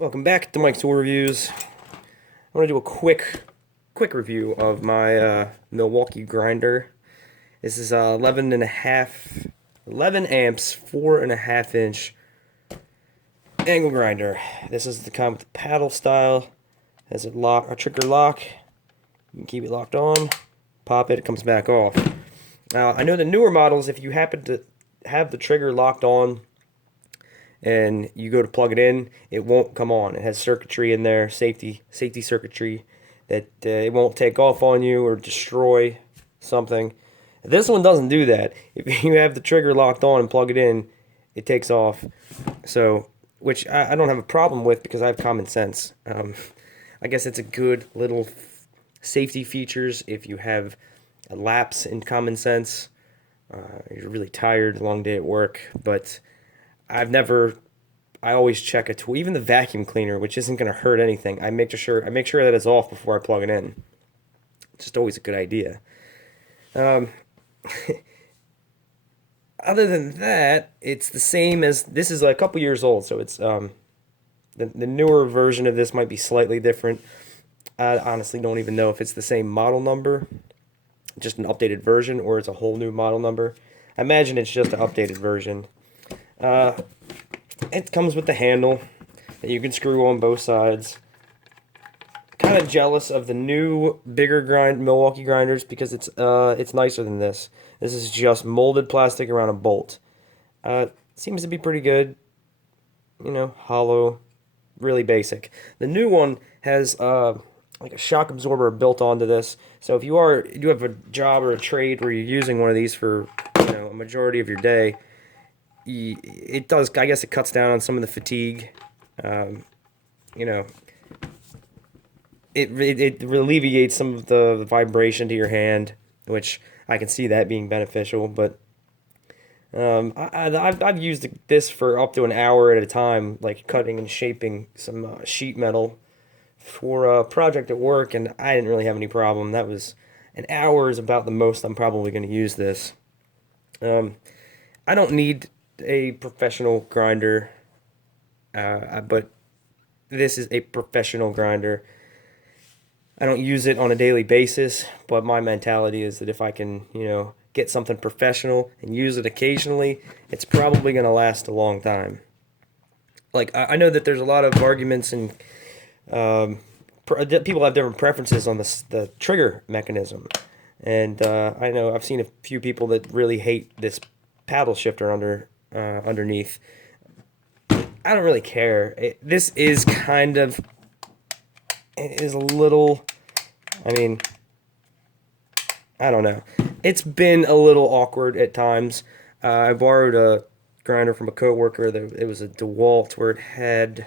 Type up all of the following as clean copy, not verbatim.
Welcome back to Mike's Tool Reviews. I want to do a quick review of my Milwaukee grinder. This is 11 amps, 4.5 inch angle grinder. This is the kind with the paddle style. Has a trigger lock. You can keep it locked on, pop it, it comes back off. Now I know the newer models, if you happen to have the trigger locked on and you go to plug it in, it won't come on. It has circuitry in there, safety circuitry, that it won't take off on you or destroy something. This one doesn't do that. If you have the trigger locked on and plug it in, it takes off. So, which I don't have a problem with because I have common sense. I guess it's a good little safety features if you have a lapse in common sense. You're really tired, long day at work, but I always check a tool, even the vacuum cleaner, which isn't going to hurt anything. I make sure that it's off before I plug it in. It's just always a good idea. Um, Other than that, it's the same as this is like a couple years old, so it's the newer version of this might be slightly different. I honestly don't even know if it's the same model number, just an updated version, or it's a whole new model number. I imagine it's just an updated version. Uh, It comes with the handle that you can screw on both sides. Kind of jealous of the new bigger Milwaukee grinders because it's nicer than this. This is just molded plastic around a bolt. Seems to be pretty good. You know, hollow, really basic. The new one has like a shock absorber built onto this. So if you have a job or a trade where you're using one of these for a majority of your day, it does. I guess it cuts down on some of the fatigue. Um, you know, it alleviates some of the vibration to your hand, which I can see that being beneficial. But I've used this for up to an hour at a time, like cutting and shaping some sheet metal for a project at work, and I didn't really have any problem. That was an hour is about the most I'm probably going to use this. Um, I don't need a professional grinder, but this is a professional grinder. I don't use it on a daily basis, but my mentality is that if I can, get something professional and use it occasionally, it's probably going to last a long time. Like, I know that there's a lot of arguments and people have different preferences on the trigger mechanism. And I know I've seen a few people that really hate this paddle shifter underneath. I don't really care. This is kind of, it is a little, I mean, I don't know. It's been a little awkward at times. I borrowed a grinder from a coworker. It was a DeWalt where it had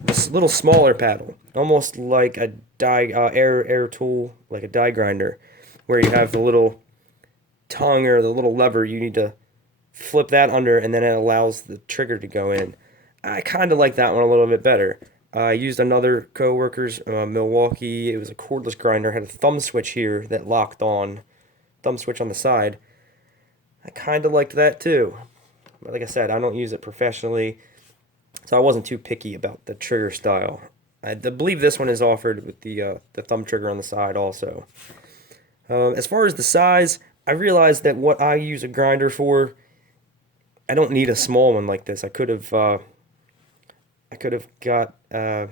this little smaller paddle, almost like a air tool, like a die grinder, where you have the little tongue or the little lever. You need to flip that under, and then it allows the trigger to go in. I kind of like that one a little bit better. I used another coworker's Milwaukee. It was a cordless grinder. Had a thumb switch here that locked on, thumb switch on the side. I kind of liked that too. But like I said, I don't use it professionally, so I wasn't too picky about the trigger style. I believe this one is offered with the thumb trigger on the side also. As far as the size, I realized that what I use a grinder for, I don't need a small one like this. I could have bought a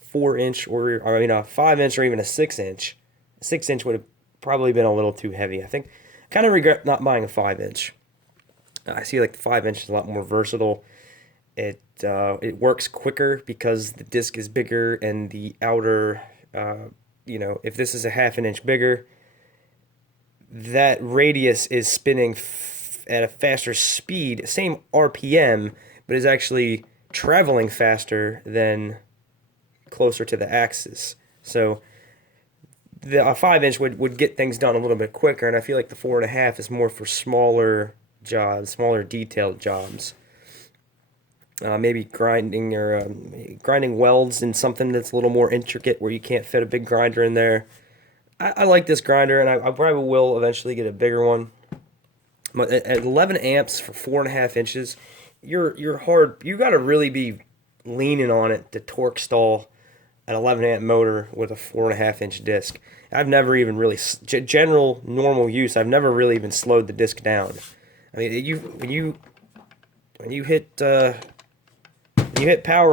4 inch or I mean a 5 inch or even a 6 inch. A 6 inch would have probably been a little too heavy. I think I kind of regret not buying a 5 inch. I see like the 5 inch is a lot more versatile. It works quicker because the disc is bigger and the outer if this is a half an inch bigger, that radius is spinning at a faster speed, same RPM, but is actually traveling faster than closer to the axis. So a 5 inch would get things done a little bit quicker, and I feel like the 4.5 is more for smaller jobs, smaller detailed jobs. Maybe grinding welds in something that's a little more intricate where you can't fit a big grinder in there. I like this grinder, and I probably will eventually get a bigger one. But at 11 amps for 4.5 inches, you're hard. You got to really be leaning on it to torque stall an 11 amp motor with a 4.5 inch disc. I've never even really, general normal use, I've never really even slowed the disc down. I mean, when you hit power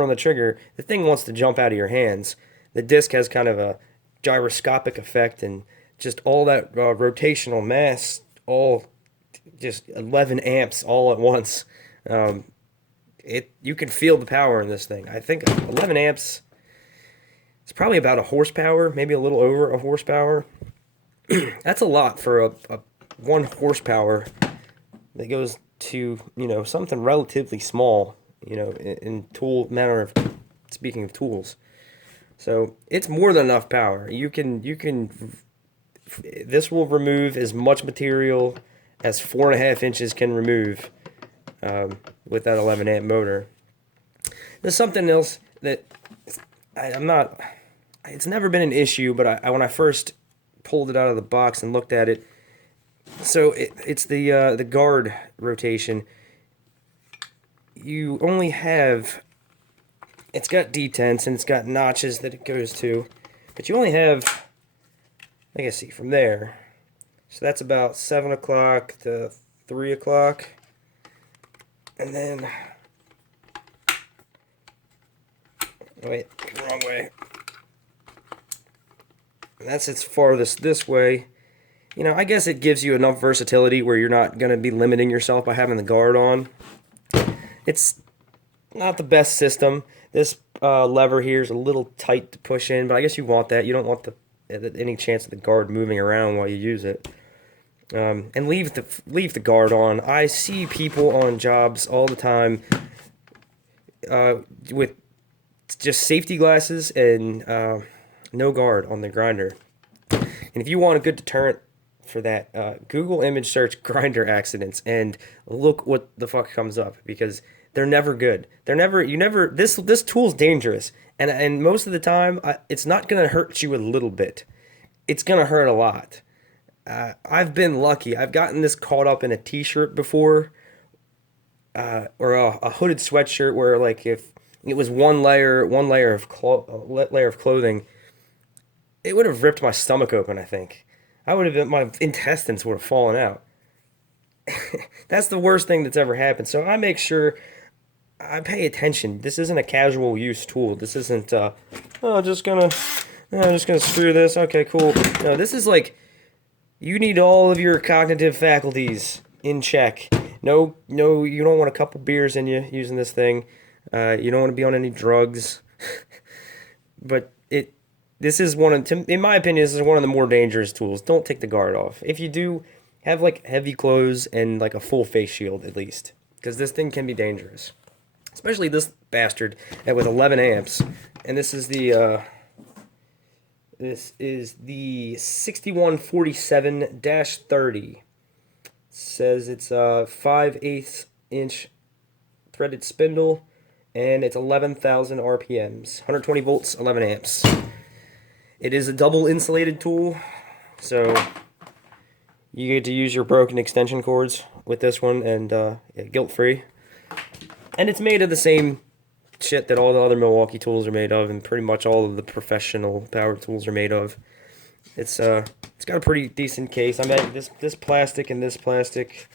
on the trigger, the thing wants to jump out of your hands. The disc has kind of a gyroscopic effect, and just all that rotational mass, all just 11 amps all at once. You can feel the power in this thing. I think 11 amps. It's probably about a horsepower, maybe a little over a horsepower. That's a lot for a 1 horsepower that goes to, something relatively small, in tool manner of speaking of tools. So it's more than enough power. This will remove as much material as 4.5 inches can remove with that 11 amp motor. There's something else that it's never been an issue, but when I first pulled it out of the box and looked at it, so it's the guard rotation. You only have, it's got detents and it's got notches that it goes to, but you only have, I can see from there, so that's about 7 o'clock to 3 o'clock, and then, wait, wrong way. And that's its farthest this way. I guess it gives you enough versatility where you're not going to be limiting yourself by having the guard on. It's not the best system. This lever here is a little tight to push in, but I guess you want that. You don't want any chance of the guard moving around while you use it. And leave the guard on. I see people on jobs all the time with just safety glasses and no guard on the grinder. And if you want a good deterrent for that, Google image search grinder accidents and look what the fuck comes up, because they're never good. This tool's dangerous, and most of the time it's not gonna hurt you a little bit. It's gonna hurt a lot. I've been lucky. I've gotten this caught up in a t-shirt before, or a hooded sweatshirt where, like, if it was one layer of clothing, it would have ripped my stomach open, I think. My intestines would have fallen out. That's the worst thing that's ever happened. So I make sure I pay attention. This isn't a casual use tool. This isn't, just gonna screw this. Okay, cool. No, this is like, you need all of your cognitive faculties in check. No, you don't want a couple beers in you using this thing. You don't want to be on any drugs. But this is in my opinion, this is one of the more dangerous tools. Don't take the guard off. If you do, have like heavy clothes and like a full face shield at least, because this thing can be dangerous. Especially this bastard with 11 amps. And this is the 6147-30. Says it's a 5/8 inch threaded spindle, and it's 11,000 RPMs, 120 volts, 11 amps. It is a double insulated tool, so you get to use your broken extension cords with this one, and guilt-free. And it's made of the same shit that all the other Milwaukee tools are made of, and pretty much all of the professional power tools are made of. It's got a pretty decent case. I mean, this plastic and this plastic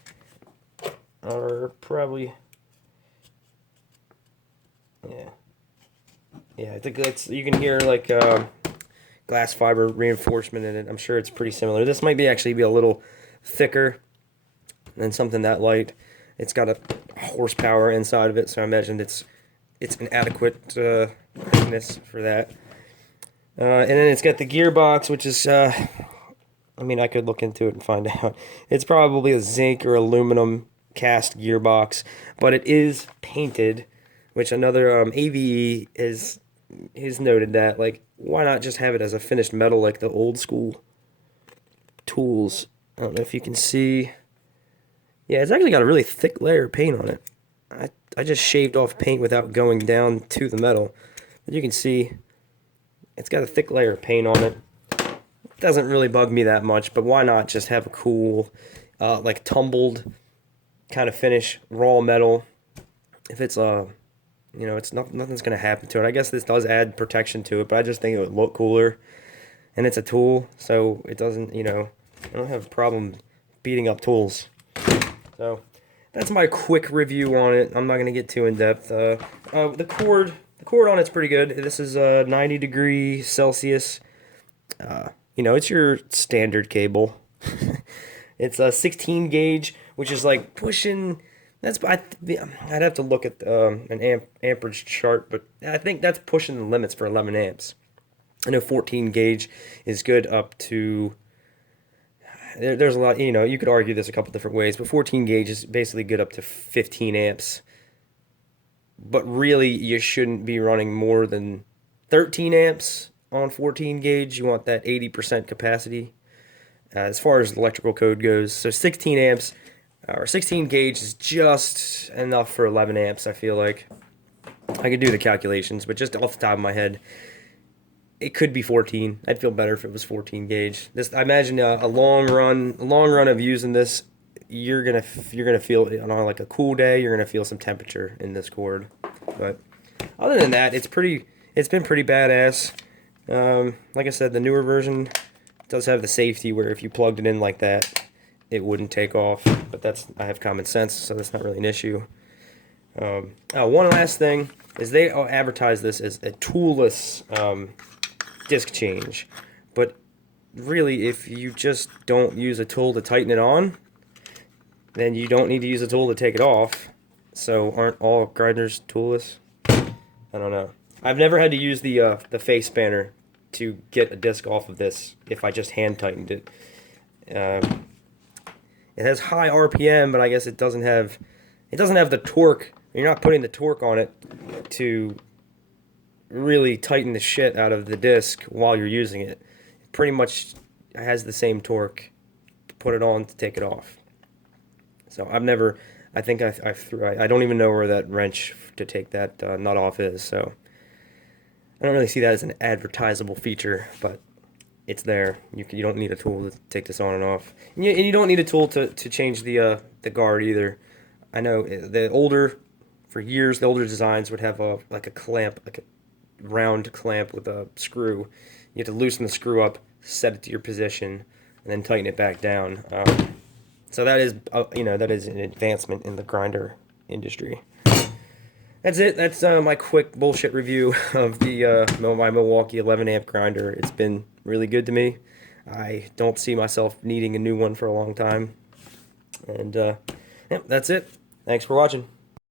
are probably, yeah. You can hear like glass fiber reinforcement in it. I'm sure it's pretty similar. This might actually be a little thicker than something that light. It's got a horsepower inside of it, so I imagine it's an adequate thickness for that. And then it's got the gearbox, which is, I could look into it and find out. It's probably a zinc or aluminum cast gearbox, but it is painted, which another AVE is noted that, like, why not just have it as a finished metal like the old school tools? I don't know if you can see. Yeah, it's actually got a really thick layer of paint on it. I just shaved off paint without going down to the metal. As you can see, it's got a thick layer of paint on it. It doesn't really bug me that much, but why not just have a cool, like tumbled kind of finish, raw metal. If it's You know, nothing's gonna happen to it. I guess this does add protection to it, but I just think it would look cooler, and it's a tool, so it doesn't. You know, I don't have a problem beating up tools. So that's my quick review on it. I'm not gonna get too in depth. The cord on it's pretty good. This is 90 degrees Celsius. You know, it's your standard cable. It's a 16 gauge, which is like pushing. I'd have to look at an amperage chart, but I think that's pushing the limits for 11 amps. I know 14 gauge is good up to. There's a lot, you know, you could argue this a couple different ways, but 14 gauge is basically good up to 15 amps. But really, you shouldn't be running more than 13 amps on 14 gauge. You want that 80% capacity as far as electrical code goes. So 16 amps or 16 gauge is just enough for 11 amps, I feel like. I could do the calculations, but just off the top of my head, it could be 14. I'd feel better if it was 14 gauge. I imagine a long run of using this, you're gonna feel it on like a cool day. You're gonna feel some temperature in this cord. But other than that, it's been pretty badass. Like I said, the newer version does have the safety where if you plugged it in like that, it wouldn't take off. But I have common sense, so that's not really an issue. One last thing is they advertise this as a toolless disc change, but really, if you just don't use a tool to tighten it on, then you don't need to use a tool to take it off. So aren't all grinders toolless? I don't know. I've never had to use the face spanner to get a disc off of this if I just hand tightened it. It has high RPM, but I guess it doesn't have the torque. You're not putting the torque on it to really tighten the shit out of the disc while you're using it. It pretty much has the same torque to put it on to take it off. So I think I threw. I don't even know where that wrench to take that nut off is. So I don't really see that as an advertisable feature, but it's there. You don't need a tool to take this on and off, and you don't need a tool to change the guard either. I know for years the older designs would have a clamp, like a round clamp with a screw. You have to loosen the screw up, set it to your position, and then tighten it back down. So that is an advancement in the grinder industry. That's it. That's my quick bullshit review of my Milwaukee 11 amp grinder. It's been really good to me. I don't see myself needing a new one for a long time. And that's it. Thanks for watching.